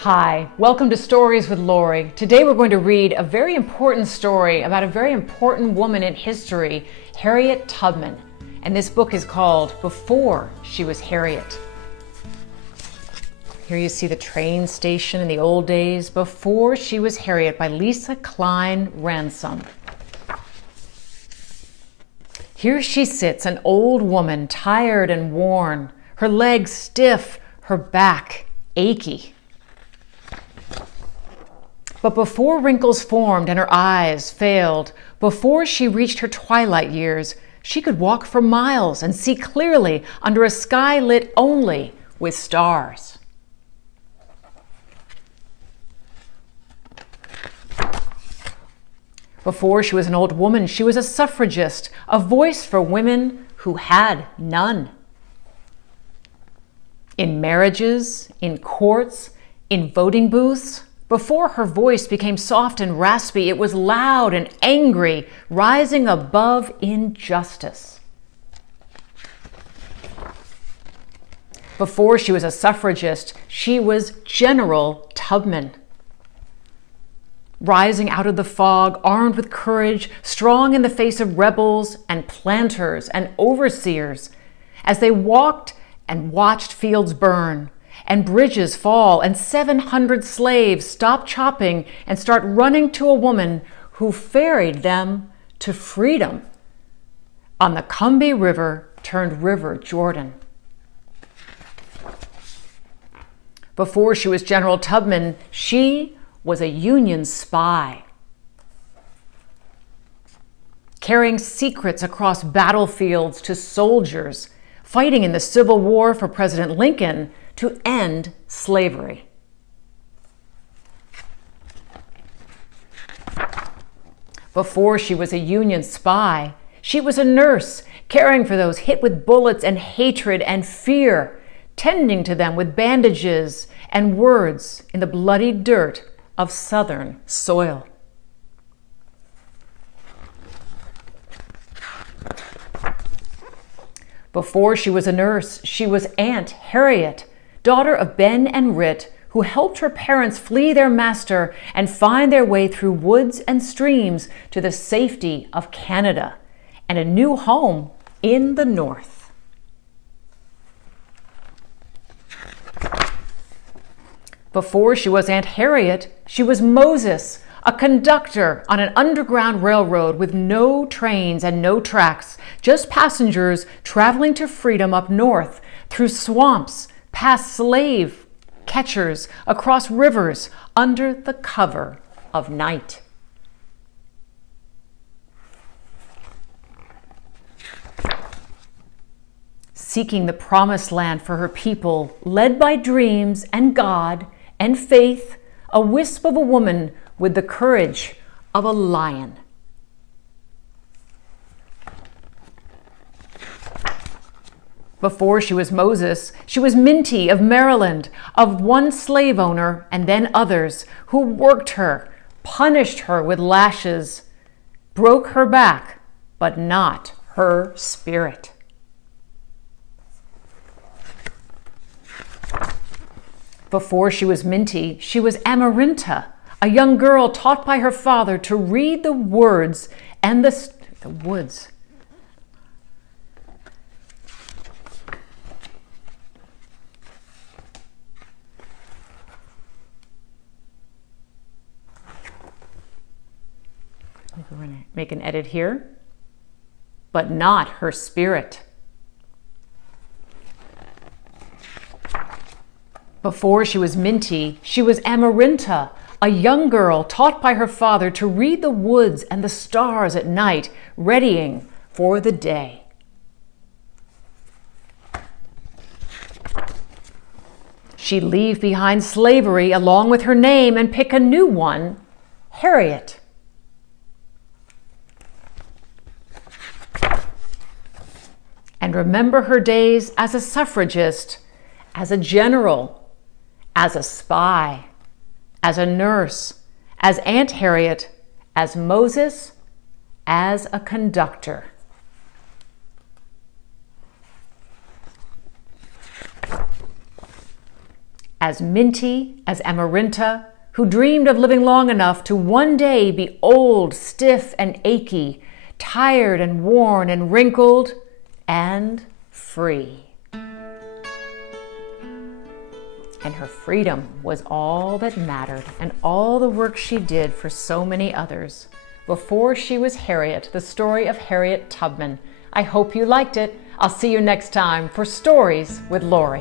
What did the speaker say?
Hi, welcome to Stories with Lori. Today we're going to read a very important story about a very important woman in history, Harriet Tubman. And this book is called Before She Was Harriet. Here you see the train station in the old days, Before She Was Harriet by Lesa Cline-Ransome. Here she sits, an old woman, tired and worn, her legs stiff, her back achy. But before wrinkles formed and her eyes failed, before she reached her twilight years, she could walk for miles and see clearly under a sky lit only with stars. Before she was an old woman, she was a suffragist, a voice for women who had none. In marriages, in courts, in voting booths, before her voice became soft and raspy, it was loud and angry, rising above injustice. Before she was a suffragist, she was General Tubman. Rising out of the fog, armed with courage, strong in the face of rebels and planters and overseers, as they walked and watched fields burn, and bridges fall, and 700 slaves stop chopping and start running to a woman who ferried them to freedom on the Combahee River turned River Jordan. Before she was General Tubman, she was a Union spy, carrying secrets across battlefields to soldiers, fighting in the Civil War for President Lincoln to end slavery. Before she was a Union spy, she was a nurse, caring for those hit with bullets and hatred and fear, tending to them with bandages and words in the bloody dirt of Southern soil. Before she was a nurse, she was Aunt Harriet, daughter of Ben and Rit, who helped her parents flee their master and find their way through woods and streams to the safety of Canada and a new home in the North. Before she was Aunt Harriet, she was Moses, a conductor on an underground railroad with no trains and no tracks, just passengers traveling to freedom up north, through swamps, past slave catchers, across rivers, under the cover of night. Seeking the promised land for her people, led by dreams and God and faith, a wisp of a woman with the courage of a lion. Before she was Moses, she was Minty of Maryland, of one slave owner and then others, who worked her, punished her with lashes, broke her back, but not her spirit. Before she was Minty, she was Amarinta, a young girl taught by her father to read the words and the woods. We're going to make an edit here, but not her spirit. Before she was Minty, she was Amarinta, a young girl taught by her father to read the woods and the stars at night, readying for the day. She'd leave behind slavery along with her name and pick a new one, Harriet. And remember her days as a suffragist, as a general, as a spy, as a nurse, as Aunt Harriet, as Moses, as a conductor. as minty as Amarynta, who dreamed of living long enough to one day be old, stiff, and achy, tired and worn and wrinkled, and free. And her freedom was all that mattered, and all the work she did for so many others. Before She Was Harriet, the story of Harriet Tubman. I hope you liked it. I'll see you next time for Stories with Lori.